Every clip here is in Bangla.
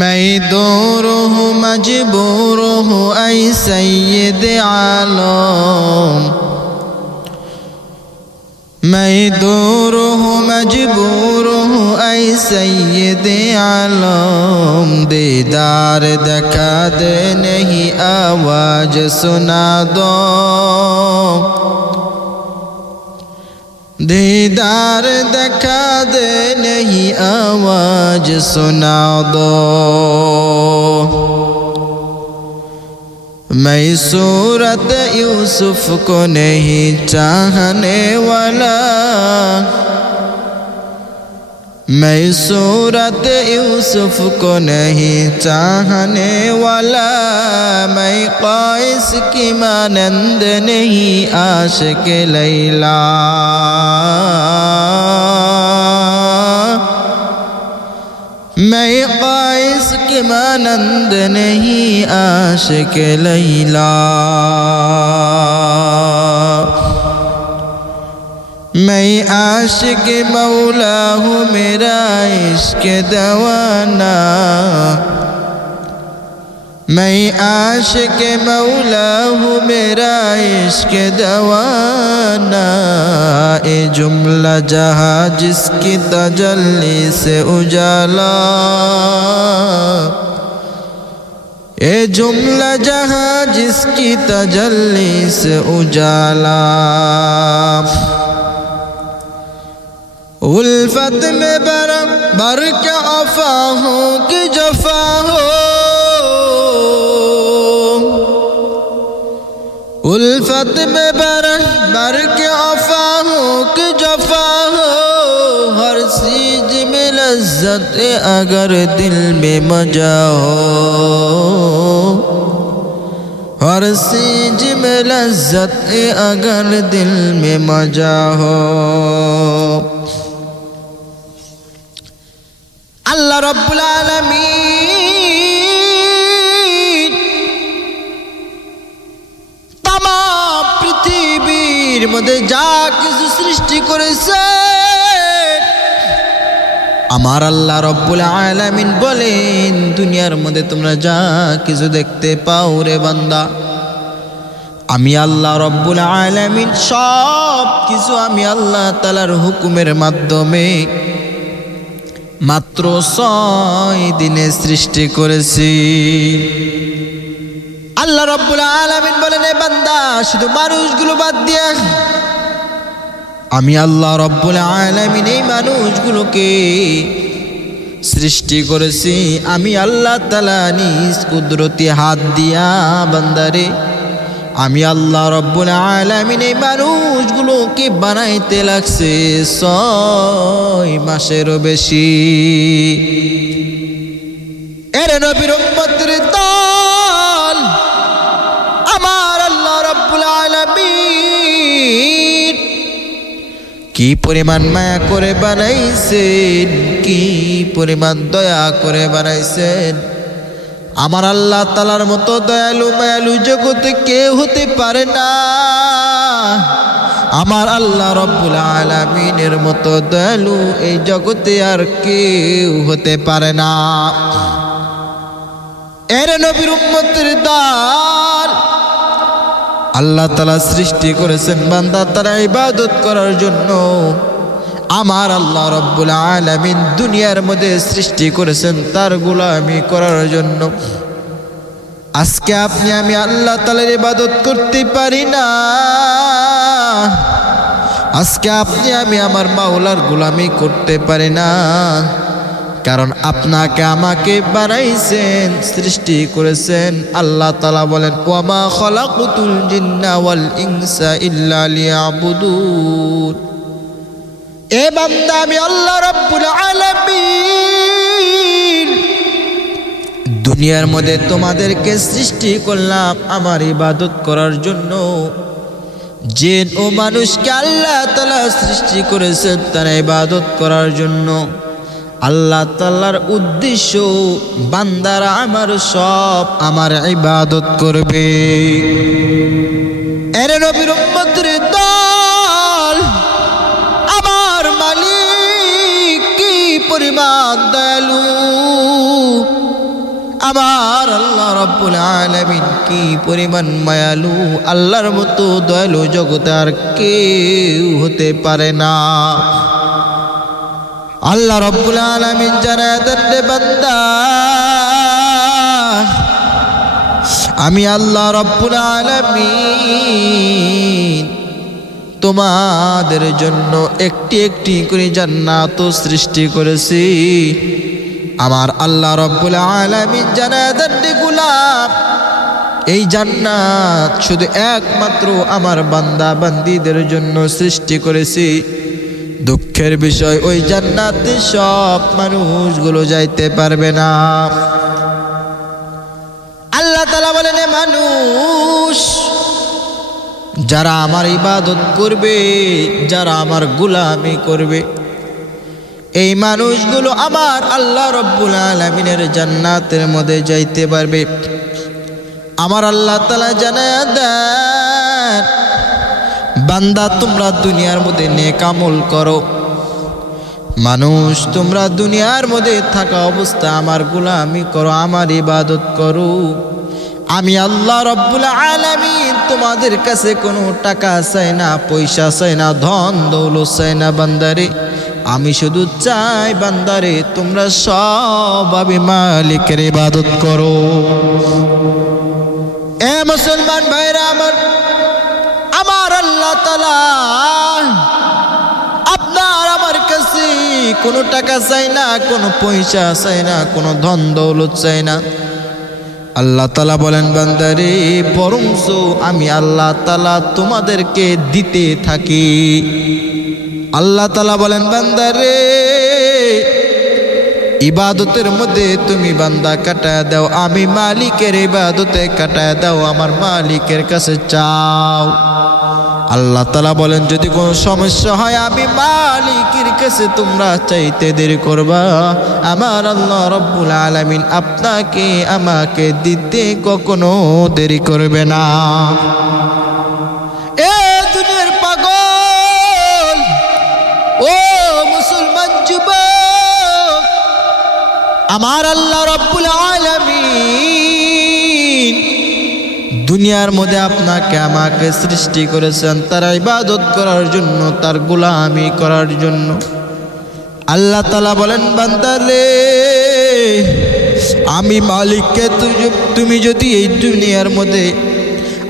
मैं दूर हूँ मजबूर हूँ ऐ सैयद आलम। मैं दूर हूँ मजबूर हूँ ऐ सैयद आलम। दीदार दिखा दे नहीं आवाज सुना दो। दीदार दिखा दे नहीं आवाज सुना दो। मैं सूरत यूसुफ को नहीं चाहने वाला। मैं सूरत यूसुफ को नहीं चाहने वाला। मैं क़ैस की मानंद नहीं आशिक़ लैला। मैं क़ैस की मानंद नहीं आशिक़ लैला। मैं आशिक़ मौला हूँ मेरा इश्क़ दवाना। मैं आशिक़ मौला हूँ मेरा इश्क़ दवाना। ए जुमला जहाँ जिसकी तजल्ली से उजाला। ए जुमला जहाँ जिसकी तजल्ली से उजाला। उल्फत में बर क्या अफ़ा हो कि जफ़ा हो। उल्फत में बर क्या अफ़ा हो कि जफ़ा हो। हर चीज़ में लज़्ज़त अगर दिल में मजा हो। हर चीज़ में लज़्ज़त अगर दिल में मजा हो। আল্লাহ রাব্বুল আলামিন তাম পৃথিবীর মধ্যে যা কিছু সৃষ্টি করেছে আমার আল্লাহ রাব্বুল আলামিন বলেন দুনিয়ার মধ্যে তোমরা যা কিছু দেখতে পাও রে বান্দা, আমি আল্লাহ রাব্বুল আলামিন সব কিছু আমি আল্লাহ তাআলার হুকুমের মাধ্যমে মাত্র 6 দিনে সৃষ্টি করেছি। আল্লাহ রাব্বুল আলামিন বলেন এ বান্দা শুধু মানুষগুলো বাদ দিয়ে আমি আল্লাহ রাব্বুল আলামিন এই মানুষগুলোকে সৃষ্টি করেছি আমি আল্লাহ তাআলা নিজ কুদরতি হাত দিয়া। বান্দারে আমি আল্লাহ রাব্বুল আলামিন এই মানুষগুলোকে বানাইতে লাগছে 6 মাসেরও বেশি। এর নবীর উম্মতের দল আমার আল্লাহ রাব্বুল আলামিন কি পরিমাণ মায়া করে বানাইছেন, কি পরিমাণ দয়া করে বানাইছেন। আমার আল্লাহ তাআলার মতো দয়ালু মায়ালু জগতে কেউ হতে পারে না। আমার আল্লাহ রাব্বুল আলামিনের মতো দয়ালু এই জগতে আর কেউ হতে পারে না। এর নবীর উম্মতের দল আল্লাহ তাআলা সৃষ্টি করেছেন বান্দা তারা ইবাদত করার জন্য। আমার আল্লাহ রাব্বুল আলামিন দুনিয়ার মধ্যে সৃষ্টি করেছেন তার গোলামি করার জন্য। আজকে আপনি আমি আল্লাহ তাআলার ইবাদত করতে পারি না। আজকে আপনি আমি আমার মাওলার গোলামি করতে পারি না, কারণ আপনাকে আমাকে বানাইছেন সৃষ্টি করেছেন আল্লাহ তাআলা বলেন ওয়ামা খালাকুতুল জিন্না ওয়াল ইনসা ইল্লা লিয়াবুদুন। এ বান্দা আমি আল্লাহ রাব্বুল আলামিন দুনিয়ার মধ্যে তোমাদেরকে সৃষ্টি করলাম আমার ইবাদত করার জন্য। জিন ও মানুষকে আল্লাহ তাআলা সৃষ্টি করেছেন তারা ইবাদত করার জন্য। আল্লাহ তাআলার উদ্দেশ্য বান্দারা আমার সব আমার ইবাদত করবে। এর নবীর উম্মতের দল আমার মালিক কি পরিমাণ দয়ালু। আমার আল্লাহ রব্বুল আলামিন কি পরিমাণ মায়ালু, আল্লাহর মতো দয়ালু জগতে আর কেউ হতে পারে না। আল্লাহ রব্বুল আলামিন জানায় দেন, রে বান্দা, আমি আল্লাহ রব্বুল আলামিন তোমাদের জন্য একটি একটি করে জান্নাত সৃষ্টি করেছি। আমার আল্লাহ রব্বুল আলামিন জানায় দেন, রে গোলাম, এই জান্নাত শুধু একমাত্র আমার বান্দা বান্দীদের জন্য সৃষ্টি করেছি। দুঃখের বিষয়, ওই জান্নাতে সব মানুষগুলো যাইতে পারবে না। আল্লাহ তাআলা বলেন, মানুষ যারা আমার ইবাদত করবে, যারা আমার গোলামি করবে, এই মানুষগুলো আমার আল্লাহ রব্বুল আলামিনের জান্নাতের মধ্যে যাইতে পারবে। আমার আল্লাহ তাআলা জানায় দেন, বান্দা তোমরা দুনিয়ার মধ্যে নেক আমল করো। মানুষ তোমরা দুনিয়ার মধ্যে থাকা অবস্থা আমার গোলামি করো, আমার ইবাদত করো। আমি আল্লাহ রব্বুল আলামিন তোমাদের কাছে কোনো টাকা চাই না, পয়সা চাই না, ধন দৌলত চাই না বান্দারে। আমি শুধু চাই বান্দারে তোমরা সব আমি মালিকের ইবাদত করো। এ মুসলমান ভাইরা আমার, আমার আল্লাহ তাআলা আপনার আমার কাছে কোনো টাকা চাই না, কোনো পয়সা চাই না, কোনো ধন দৌলত চাই না। আল্লাহ তাআলা বলেন, বান্দারে বরঞ্চ আমি আল্লাহ তাআলা তোমাদেরকে দিতে থাকি। আল্লাহ তাআলা বলেন, বান্দারে ইবাদতের মধ্যে তুমি বান্দা কাটায় দাও, আমি মালিকের ইবাদতে কাটায় দাও, আমার মালিকের কাছে চাও। আল্লাহ তাআলা বলেন, যদি কোনো সমস্যা হয় আমি মালিকের কাছে তোমরা চাইতে দেরি করবা, আমার আল্লাহ রব্বুল আলামিন আপনাকে আমাকে দিতে কখনো দেরি করবে না। এ দুনিয়ার পাগল, ও মুসলমান যুবক, আমার আল্লাহ রব্বুল আলামিন দুনিয়ার মধ্যে আপনাকে আমাকে সৃষ্টি করেছেন তার ইবাদত করার জন্য, তার গোলামি করার জন্য। আল্লাহ তাআলা বলেন, বান্দারে আমি মালিককে তুমি যদি এই দুনিয়ার মধ্যে,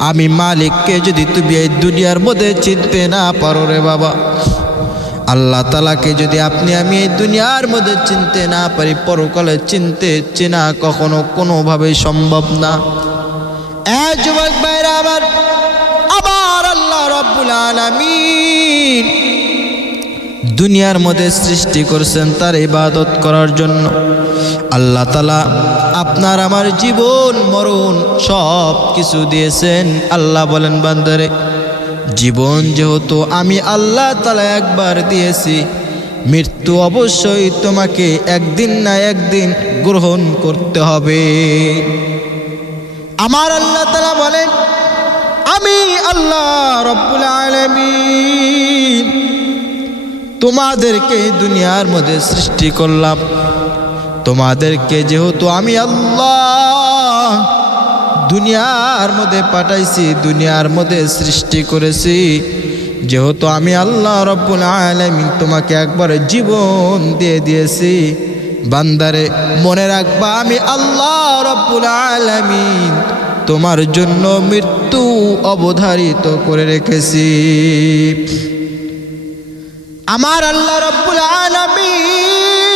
আমি মালিককে যদি তুমি এই দুনিয়ার মধ্যে চিনতে না পারো রে বাবা, আল্লাহ তাআলাকে যদি আমি এই দুনিয়ার মধ্যে চিনতে না পারি, পরকালে চেনা কখনো কোনোভাবেই সম্ভব না। যুবক ভাইরা আমার, আমার আল্লাহ রব্বুল আলামিন দুনিয়ার মধ্যে সৃষ্টি করেছেন তার ইবাদত করার জন্য। আল্লাহ তাআলা আপনার আমার জীবন মরণ সব কিছু দিয়েছেন। আল্লাহ বলেন, বান্দারে জীবন যেহেতু আমি আল্লাহ তাআলা একবার দিয়েছি, মৃত্যু অবশ্যই তোমাকে একদিন না একদিন গ্রহণ করতে হবে। আমার আল্লাহ তাআলা বলেন, আমি আল্লাহ রব্বুল আলামিন তোমাদেরকে দুনিয়ার মধ্যে সৃষ্টি করলাম। তোমাদেরকে যেহেতু আমি আল্লাহ দুনিয়ার মধ্যে পাঠাইছি, দুনিয়ার মধ্যে সৃষ্টি করেছি, যেহেতু আমি আল্লাহ রব্বুল আলামিন তোমাকে একবার জীবন দিয়ে দিয়েছি, বান্দারে মনে রাখবা আমি আল্লাহ রব্বুল আলামিন তোমার জন্য মৃত্যু অবধারিত করে রেখেছি। আমার আল্লাহ রব্বুল আলামিন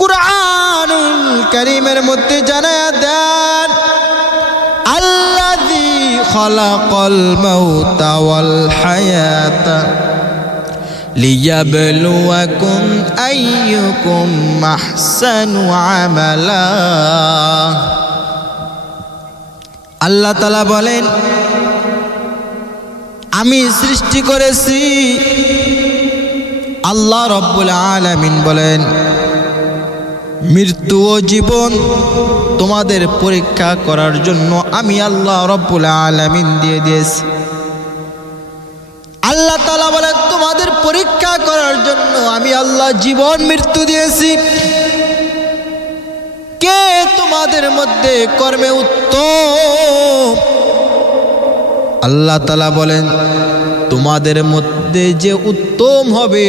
কুরআনুল কারীমের মধ্যে জানায়া দেন, আল্লাযী খালাকাল মাউতা ওয়াল হায়াতা লিয়াবলুয়াকুম আইয়ুকুম আহসানু আমালা। আল্লাহ তাআলা বলেন, আমি সৃষ্টি করেছি। আল্লাহ রব্বুল আলামিন বলেন, মৃত্যু ও জীবন তোমাদের পরীক্ষা করার জন্য আমি আল্লাহ রব্বুল আলামিন দিয়ে দিয়েছি। আল্লাহ তাআলা বলেন, তোমাদের পরীক্ষা করার জন্য আমি আল্লাহ জীবন মৃত্যু দিয়েছি। তোমাদের মধ্যে কর্মে উত্তম। আল্লাহ তাআলা বলেন তোমাদের মধ্যে যে উত্তম হবে,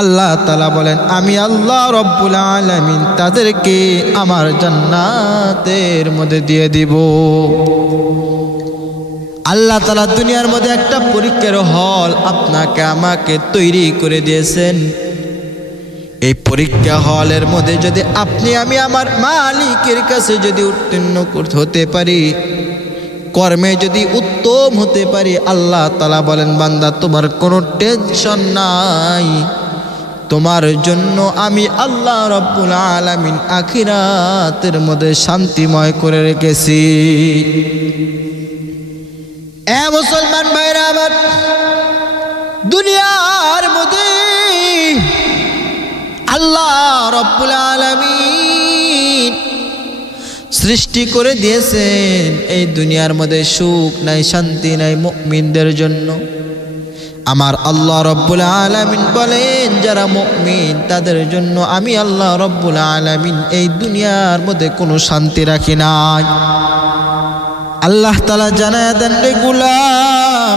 আল্লাহ তাআলা বলেন আমি আল্লাহ রব্বুল আলামিন তাদেরকে আমার জান্নাতের মধ্যে দিয়ে দিব। আল্লাহ তাআলা দুনিয়ার মধ্যে একটা পরীক্ষার হল আপনাকে আমাকে তৈরি করে দিয়েছেন। এই পরীক্ষা হলের মধ্যে যদি আপনি আমি আমার মালিকের কাছে যদি উত্তীর্ণ হতে পারি, কর্মে যদি উত্তম হতে পারি, আল্লাহ তাআলা বলেন বান্দা তোমার কোনো টেনশন নাই, তোমার জন্য আমি আল্লাহ রব্বুল আলামিন আখিরাতের মধ্যে শান্তিময় করে রেখেছি। এ মুসলমান ভাইরা আমার, দুনিয়ার মধ্যে আল্লাহ রব্বুল আলামিন সৃষ্টি করে দিয়েছেন এই দুনিয়ার মধ্যে সুখ নাই, শান্তি নাই মুমিনদের জন্য। আমার আল্লাহ রব্বুল আলামিন বলেন যারা মুমিন তাদের জন্য আমি আল্লাহ রব্বুল আলামিন এই দুনিয়ার মধ্যে কোনো শান্তি রাখি নাই। আল্লাহ তাআলা জানায় দেন রে গোলাম,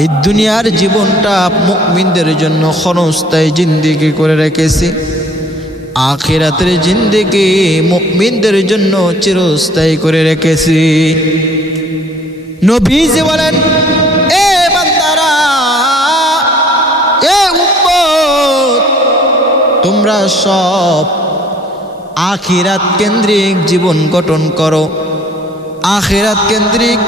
এই দুনিয়ার জীবনটা মুমিনদের জন্য ক্ষণস্থায়ী জিন্দেগি করে রেখেছি, আখিরাতের জিন্দেগি মুমিনদের জন্য চিরস্থায়ী করে রেখেছি। নবীজি বলেন এ বান্দারা, এ উম্মত, তোমরা সব আখিরাত কেন্দ্রিক জীবন গঠন করো, আখিরাত কেন্দ্রিক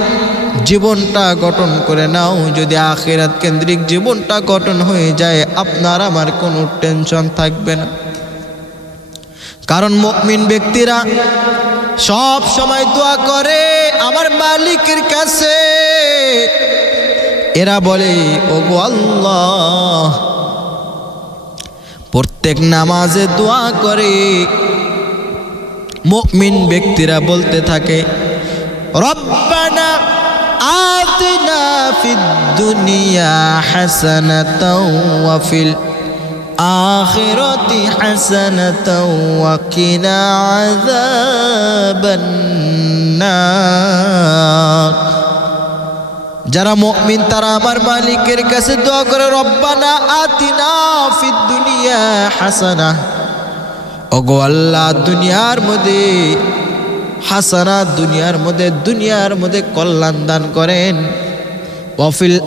জীবনটা গঠন করে নাও। যদি আখিরাত কেন্দ্রিক জীবনটা গঠন হয়ে যায় আপনার আমার কোনো টেনশন থাকবে না। কারণ মুমিন ব্যক্তিরা সব সময় দোয়া করে আমার মালিকের কাছে। এরা বলে ওগো আল্লাহ, প্রত্যেক নামাজে দোয়া করে মুমিন ব্যক্তিরা বলতে থাকে রব্বানা আতিনা ফিদ দুনিয়া হাসানাতাও ওয়া ফিল আখিরাতি হাসানাতাও ওয়া কিনা আযাবান নার। যারা মুমিন তারা আমার মালিকের কাছে দোয়া করে রব্বানা আতিনা ফিদ দুনিয়া হাসানা, ওগো আল্লাহ দুনিয়ার মধ্যে হাসানা, দুনিয়ার মধ্যে কল্যাণ দান করেন, ওয়া ফিল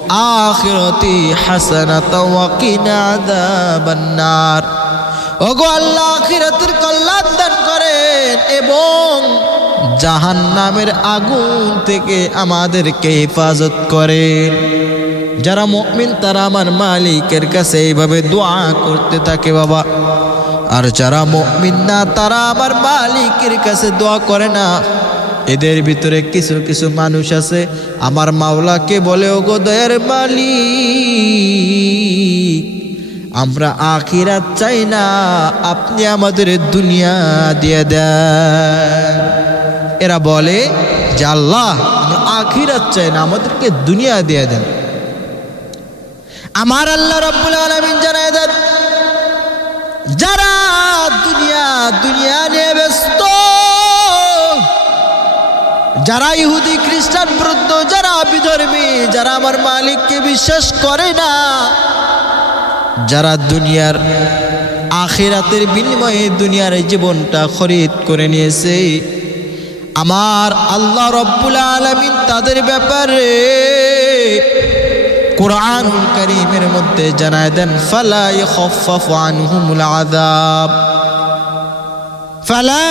আখিরাতি হাসানাতাও ওয়া কিনা আযাবান নার, ওগো আল্লাহ আখিরাতের কল্যাণ দান করেন এবং জাহান্নামের আগুন থেকে আমাদেরকে হেফাজত করেন। যারা মুমিন তারা আমার মালিকের কাছে এইভাবে দোয়া করতে থাকে বাবা। আর যারা মুমিন না তারা আমার মালিকের কাছে দোয়া করে না। এদের ভিতরে কিছু কিছু মানুষ আছে আমার মাওলাকে বলে ওগো দয়ার মালিক, আমরা আখিরাত চাই না, আপনি আমাদের দুনিয়া দিয়ে দেন। এরা বলে যে আল্লাহ আমরা আখিরাত চাই না, আমাদেরকে দুনিয়া দিয়ে দেন। আমার আল্লাহ রাব্বুল আলামিন জানায় দেন যারা দুনিয়া নিয়ে ব্যস্ত, যারা ইহুদি খ্রিস্টান বৌদ্ধ, যারা বিধর্মী, যারা আমার মালিককে বিশ্বাস করে না, যারা দুনিয়ার আখিরাতের বিনিময়ে দুনিয়ার জীবনটা খরিদ করে নিয়েছে, আমার আল্লাহ রব্বুল আলামিন তাদের ব্যাপারে কুরআনুল কারীমের মধ্যে জানায় দেন ফালা ইখাফফাফু আনহুমুল আযাব, ফালা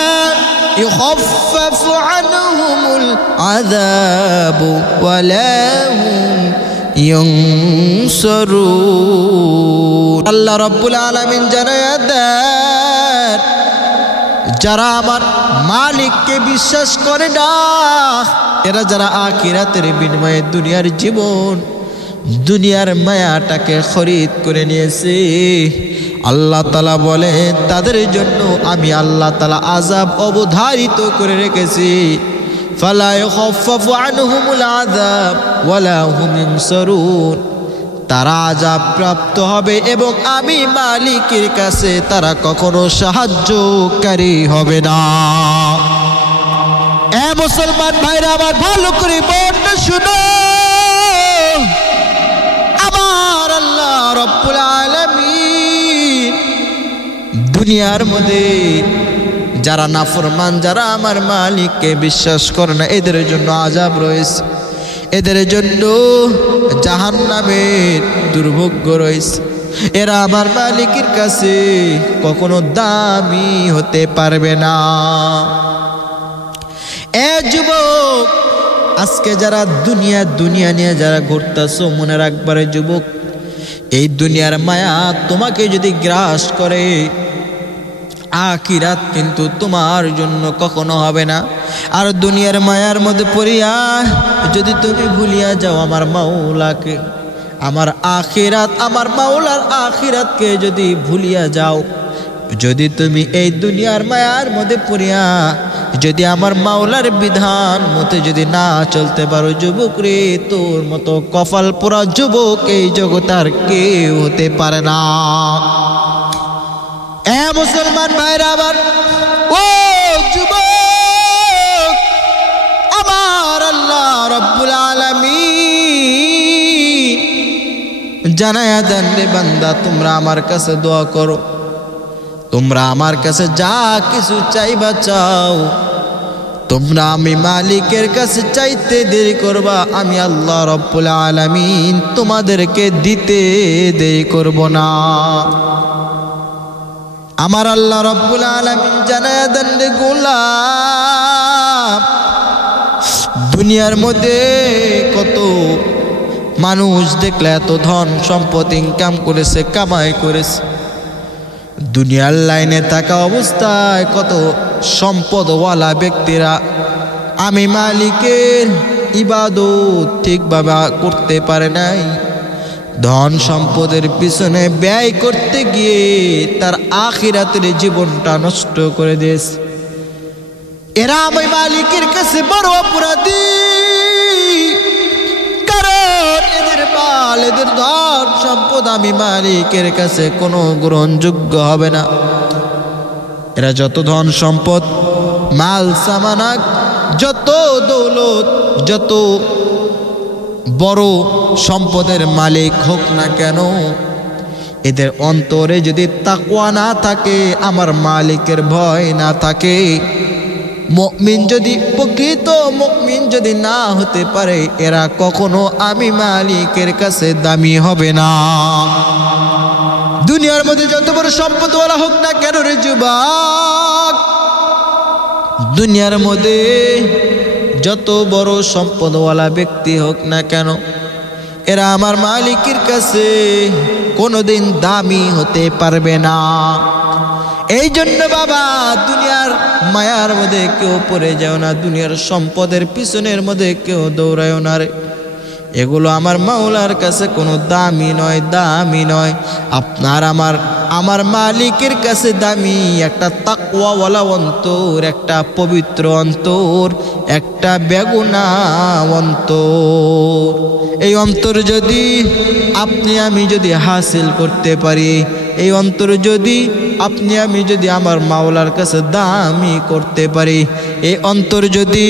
ইখাফফাফু আনহুমুল আযাব ওয়ালা হুম ইউনসারুন। আল্লাহ রব্বুল আলামিন জানায় দেন যারা আমার মালিককে বিশ্বাস করে না, এরা যারা আখিরাতের বিনিময়ে দুনিয়ার জীবন, দুনিয়ার মায়াটাকে খরিদ করে নিয়েছে, আল্লাহ তাআলা বলে তাদের জন্য আমি আল্লাহ তাআলা আযাব অবধারিত করে রেখেছি। ফালা ইখাফফাফু আনহুমুল আযাব ওয়ালা হুম ইউনসারুন। তারা আযাব প্রাপ্ত হবে এবং আমি মালিকের কাছে তারা কখনো সাহায্যকারী হবে না। এ মুসলমান ভাইরা আমার, ভালো করে বলতে শুনো, আমার আল্লাহ রব্বুল আলামিন দুনিয়ার মধ্যে যারা নাফরমান, যারা আমার মালিককে বিশ্বাস করে না, এদের জন্য আযাব রয়েছে, এদের জন্য জাহান্নামের দুর্ভোগ রয়েছে। এরা আমার মালিকের কাছে কখনো দামি হতে পারবে না। এ যুবক, আজকে যারা দুনিয়া নিয়ে যারা ঘুরতেছো, মনে রাখবারে যুবক, এই দুনিয়ার মায়া তোমাকে যদি গ্রাস করে, আখিরাত কিন্তু তোমার জন্য কখনো হবে না। আর দুনিয়ার মায়ার মধ্যে পড়িয়া যদি তুমি ভুলিয়া যাও আমার মাওলাকে, আমার আখিরাত, আমার মাওলার আখিরাতকে যদি ভুলিয়া যাও, যদি তুমি এই দুনিয়ার মায়ার মধ্যে পড়িয়া যদি আমার মাওলার বিধান মতে যদি না চলতে পারো, যুবক রে, তোর মতো কপাল পোড়া যুবক এই জগৎ আর কেউ হতে পারে না। এ মুসলমান ভাইরা আমার, ও যুবক, আমার আল্লাহ রব্বুল আলামিন জানায়া দেন রে বান্দা, তোমরা আমার কাছে দোয়া করো, তোমরা আমার কাছে যা কিছু চাইবা চাও, তোমরা আমি মালিকের কাছে চাইতে দেরি করবা, আমি আল্লাহ রব্বুল আলামিন তোমাদেরকে দিতে দেরি করব না। আমার আল্লাহ রব্বুল আলামিন জানায়া দেন রে গোলাম, দুনিয়ার মধ্যে কত মানুষ দেখলে এত ধন সম্পদ ইনকাম করেছে, কামাই করেছে, দুনিয়ার লাইনে থাকা অবস্থায় কত সম্পদওয়ালা ব্যক্তিরা আমি মালিকের ইবাদত ঠিকভাবে করতে পারে নাই, ধন সম্পদের পিছনে ব্যয় করতে গিয়ে তার আখিরাতের জীবনটা নষ্ট করে দিয়েছে। এরা আমি মালিকের কাছে বড় অপরাধী, কারণ এদের মাল, এদের ধন সম্পদ আমি মালিকের কাছে কোনো গ্রহণযোগ্য হবে না। এরা যত ধন সম্পদ, মাল সামানাক, যত দৌলত, যত বড় সম্পদের মালিক হোক না কেন, এদের অন্তরে যদি তাকওয়া না থাকে, আমার মালিকের ভয় না থাকে, মুমিন যদি, প্রকৃত মুমিন যদি না হতে পারে, এরা কখনো আমি মালিকের কাছে দামি হবে না। দুনিয়ার মধ্যে যত বড় সম্পদওয়ালা হোক না কেন রে যুবক, দুনিয়ার মধ্যে যত বড় সম্পদওয়ালা ব্যক্তি হোক না কেন, এরা আমার মালিকের কাছে কোনোদিন দামি হতে পারবে না। এই জন্য বাবা, দুনিয়ার মায়ার মধ্যে কেউ পড়ে যাও না, দুনিয়ার সম্পদের পিছনের মধ্যে কেউ দৌড়ায় না রে, এগুলো আমার মাওলার কাছে কোনো দামি নয়, দামি নয়। আপনার আমার মালিকের কাছে দামি একটা তাকওয়াওয়ালা অন্তর, একটা পবিত্র অন্তর, একটা বেগুনা অন্তর। এই অন্তর যদি আপনি আমি যদি হাসিল করতে পারি, এই অন্তর যদি আপনি আমি যদি আমার মাওলার কাছে দামি করতে পারি, এই অন্তর যদি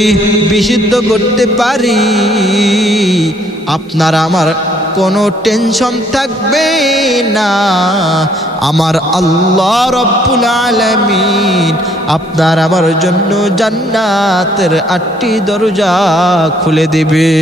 বিশুদ্ধ করতে পারি, আপনার আমার কোনো টেনশন থাকবে না। আমার আল্লাহ রব্বুল আলামিন আপনার আমার জন্য জান্নাতের 8টি দরজা খুলে দেবে।